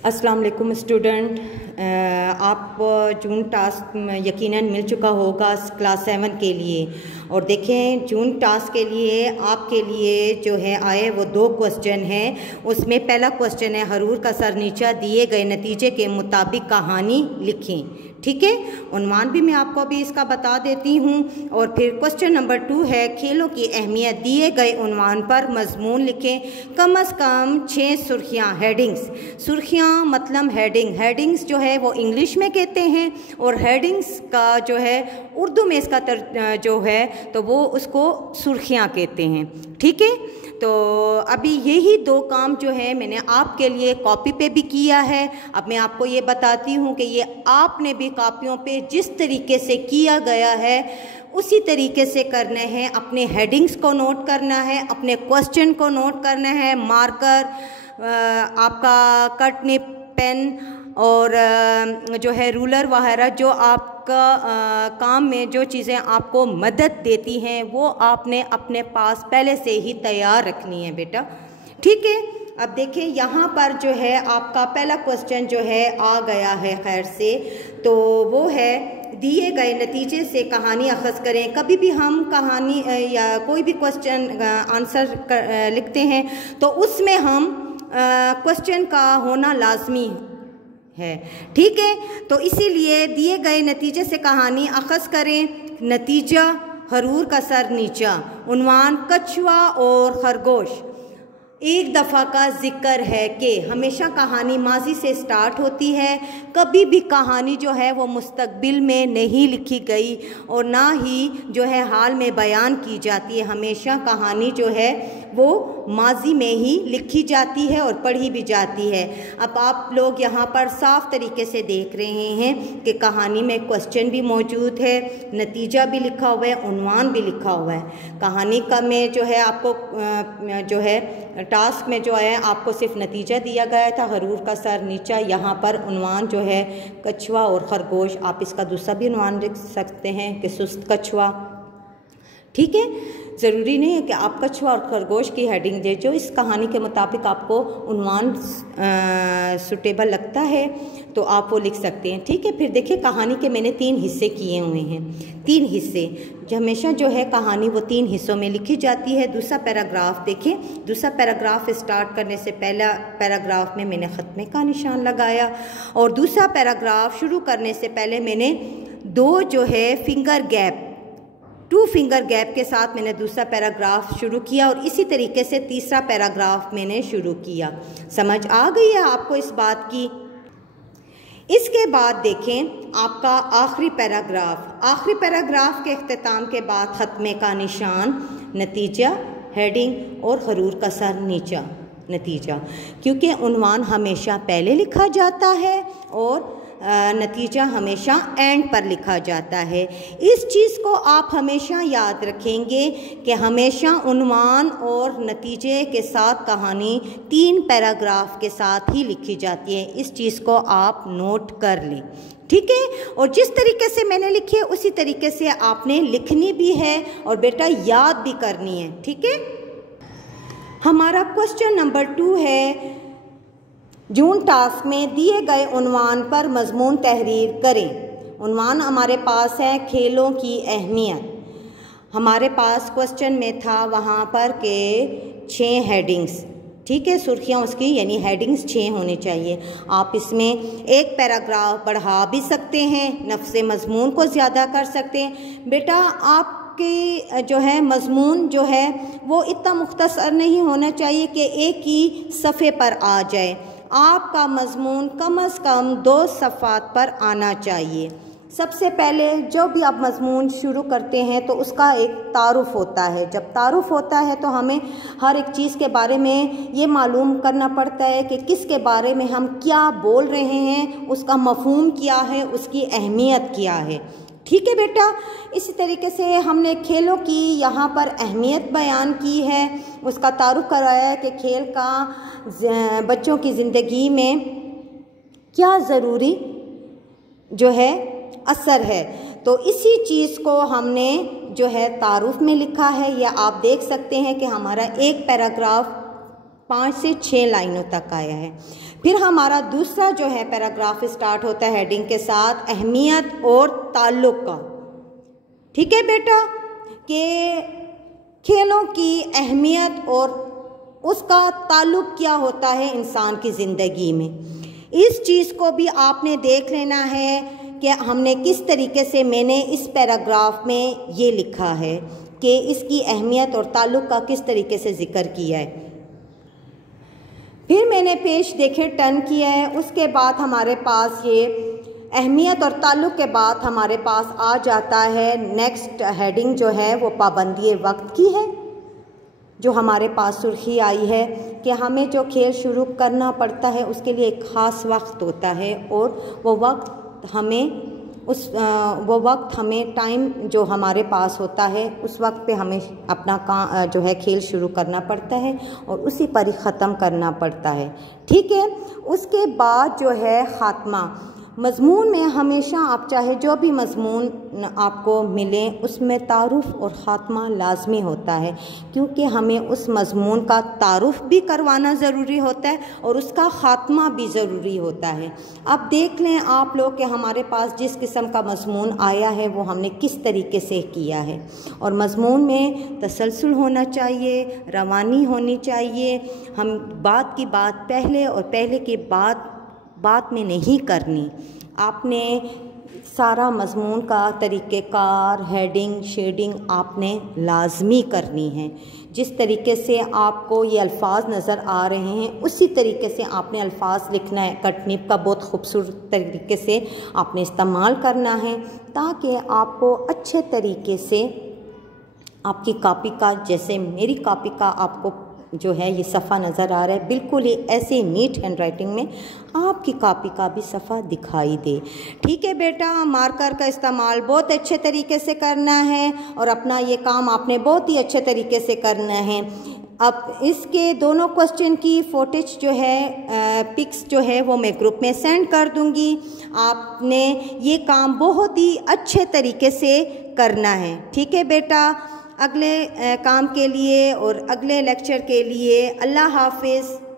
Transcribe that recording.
अस्सलाम वालेकुम स्टूडेंट, आप जून टास्क यकीनन मिल चुका होगा क्लास 7 के लिए। और देखें, जून टास्क के लिए आपके लिए जो है आए वो 2 क्वेश्चन हैं। उसमें पहला क्वेश्चन है हरूर का सर नीचा दिए गए नतीजे के मुताबिक कहानी लिखें। ठीक है, उन्वान भी मैं आपको अभी इसका बता देती हूँ। और फिर क्वेश्चन नंबर 2 है खेलों की अहमियत, दिए गए उन्वान पर मजमून लिखें। कम से कम 6 सुर्खियाँ, हेडिंग्स। सुर्खियाँ मतलब हेडिंग्स जो है वो इंग्लिश में कहते हैं, और हेडिंग्स का जो है उर्दू में इसका जो है तो वो उसको सुर्खियाँ कहते हैं। ठीक है, तो अभी यही 2 काम जो है मैंने आपके लिए कॉपी पे भी किया है। अब मैं आपको ये बताती हूँ कि ये आपने भी कापियों पे जिस तरीके से किया गया है उसी तरीके से करने हैं। अपने हेडिंग्स को नोट करना है, अपने क्वेश्चन को नोट करना है, मार्कर, आपका कट निप पेन और जो है रूलर वगैरह जो आपका काम में जो चीज़ें आपको मदद देती हैं वो आपने अपने पास पहले से ही तैयार रखनी है बेटा। ठीक है, अब देखिए यहाँ पर जो है आपका पहला क्वेश्चन जो है आ गया है खैर से, तो वो है दिए गए नतीजे से कहानी अखज़ करें। कभी भी हम कहानी या कोई भी क्वेश्चन आंसर लिखते हैं तो उसमें हम क्वेश्चन का होना लाजमी है। ठीक है, तो इसीलिए दिए गए नतीजे से कहानी अखज़ करें। नतीजा हरूर का सर नीचा, उन्वान कछुआ और खरगोश। एक दफ़ा का जिक्र है कि हमेशा कहानी माजी से स्टार्ट होती है। कभी भी कहानी जो है वो मुस्तकबिल में नहीं लिखी गई और ना ही जो है हाल में बयान की जाती है। हमेशा कहानी जो है वो माजी में ही लिखी जाती है और पढ़ी भी जाती है। अब आप लोग यहाँ पर साफ तरीके से देख रहे हैं कि कहानी में क्वेश्चन भी मौजूद है, नतीजा भी लिखा हुआ है, उन्वान भी लिखा हुआ है। कहानी का में जो है आपको जो है टास्क में जो है आपको सिर्फ नतीजा दिया गया था, हरूर का सर नीचा। यहाँ पर उन्वान जो है कछुआ और खरगोश। आप इसका दूसरा भी उन्वान लिख सकते हैं कि सुस्त कछुआ। ठीक है, ज़रूरी नहीं है कि आप कछुआ और खरगोश की हेडिंग दे, जो इस कहानी के मुताबिक आपको उन्वान सुटेबल लगता है तो आप वो लिख सकते हैं। ठीक है, फिर देखिए कहानी के मैंने 3 हिस्से किए हुए हैं। 3 हिस्से जो हमेशा जो है कहानी वो 3 हिस्सों में लिखी जाती है। दूसरा पैराग्राफ देखिए, दूसरा पैराग्राफ स्टार्ट करने से पहला पैराग्राफ में मैंने ख़त्मे का निशान लगाया, और दूसरा पैराग्राफ शुरू करने से पहले मैंने 2 जो है फिंगर गैप, 2 फिंगर गैप के साथ मैंने दूसरा पैराग्राफ शुरू किया, और इसी तरीके से तीसरा पैराग्राफ मैंने शुरू किया। समझ आ गई है आपको इस बात की? इसके बाद देखें आपका आखिरी पैराग्राफ। आखिरी पैराग्राफ के इख्तिताम के बाद ख़त्मे का निशान, नतीजा, हेडिंग और हरूर का सर नीचा। नतीजा क्योंकि उन्वान हमेशा पहले लिखा जाता है और नतीजा हमेशा एंड पर लिखा जाता है। इस चीज़ को आप हमेशा याद रखेंगे कि हमेशा उन्वान और नतीजे के साथ कहानी 3 पैराग्राफ के साथ ही लिखी जाती है। इस चीज़ को आप नोट कर लें। ठीक है, और जिस तरीके से मैंने लिखी है उसी तरीके से आपने लिखनी भी है और बेटा याद भी करनी है। ठीक है, हमारा क्वेश्चन नंबर 2 है जून टास्क में दिए गए उन्वान पर मजमून तहरीर करें। उन्वान हमारे पास है खेलों की अहमियत। हमारे पास क्वेश्चन में था वहाँ पर के 6 हेडिंग्स। ठीक है, सुर्खियाँ उसकी यानी हेडिंग्स 6 होने चाहिए। आप इसमें एक पैराग्राफ बढ़ा भी सकते हैं, नफ्से मजमून को ज़्यादा कर सकते हैं। बेटा आपके जो है मजमून जो है वो इतना मुख्तसर नहीं होना चाहिए कि एक ही सफ़े पर आ जाए। आपका मजमून कम से कम 2 सफ़ात पर आना चाहिए। सबसे पहले जो भी आप मजमून शुरू करते हैं तो उसका एक तारुफ़ होता है। जब तारुफ़ होता है तो हमें हर एक चीज़ के बारे में ये मालूम करना पड़ता है कि किसके बारे में हम क्या बोल रहे हैं, उसका मफ़हूम क्या है, उसकी अहमियत क्या है। ठीक है बेटा, इसी तरीके से हमने खेलों की यहाँ पर अहमियत बयान की है, उसका तारुफ कराया है कि खेल का बच्चों की ज़िंदगी में क्या ज़रूरी जो है असर है। तो इसी चीज़ को हमने जो है तारुफ में लिखा है, या आप देख सकते हैं कि हमारा एक पैराग्राफ 5 से 6 लाइनों तक आया है। फिर हमारा दूसरा जो है पैराग्राफ स्टार्ट होता है हेडिंग के साथ अहमियत और ताल्लुक़ का। ठीक है बेटा, कि खेलों की अहमियत और उसका ताल्लुक़ क्या होता है इंसान की ज़िंदगी में, इस चीज़ को भी आपने देख लेना है कि हमने किस तरीके से, मैंने इस पैराग्राफ में ये लिखा है कि इसकी अहमियत और ताल्लुक़ का किस तरीके से ज़िक्र किया है। फिर मैंने पेज देखे टर्न किया है, उसके बाद हमारे पास ये अहमियत और ताल्लुक़ के बाद हमारे पास आ जाता है नेक्स्ट हेडिंग जो है वो पाबंदी वक्त की है। जो हमारे पास सुर्खी आई है कि हमें जो खेल शुरू करना पड़ता है उसके लिए एक ख़ास वक्त होता है और वो वक्त हमें टाइम जो हमारे पास होता है उस वक्त पे हमें अपना काम जो है खेल शुरू करना पड़ता है और उसी पर ही ख़त्म करना पड़ता है। ठीक है, उसके बाद जो है ख़ात्मा। मज़मून में हमेशा आप चाहे जो भी मज़मून आपको मिले उसमें तारुफ़ और ख़ात्मा लाज़मी होता है, क्योंकि हमें उस मज़मून का तारुफ़ भी करवाना ज़रूरी होता है और उसका ख़ात्मा भी ज़रूरी होता है। अब देख लें आप लोग कि हमारे पास जिस किस्म का मज़मून आया है वो हमने किस तरीके से किया है। और मज़मून में तसलसल होना चाहिए, रवानी होनी चाहिए। हम बात की बात पहले और पहले की बात में नहीं करनी। आपने सारा मज़मून का तरीक़ेकार, हेडिंग, शेडिंग आपने लाज़मी करनी है। जिस तरीके से आपको ये अल्फाज नज़र आ रहे हैं उसी तरीके से आपने अल्फाज लिखना है। कटनिप का बहुत खूबसूरत तरीके से आपने इस्तेमाल करना है ताकि आपको अच्छे तरीके से आपकी कॉपी का, जैसे मेरी कॉपी का आपको जो है ये सफ़ा नज़र आ रहा है, बिल्कुल ही ऐसे नीट हैंड राइटिंग में आपकी कॉपी का भी सफ़ा दिखाई दे। ठीक है बेटा, मार्कर का इस्तेमाल बहुत अच्छे तरीके से करना है और अपना ये काम आपने बहुत ही अच्छे तरीके से करना है। अब इसके दोनों क्वेश्चन की फोटेज जो है, पिक्स जो है वो मैं ग्रुप में सेंड कर दूंगी। आपने ये काम बहुत ही अच्छे तरीके से करना है। ठीक है बेटा, अगले काम के लिए और अगले लेक्चर के लिए अल्लाह हाफिज़।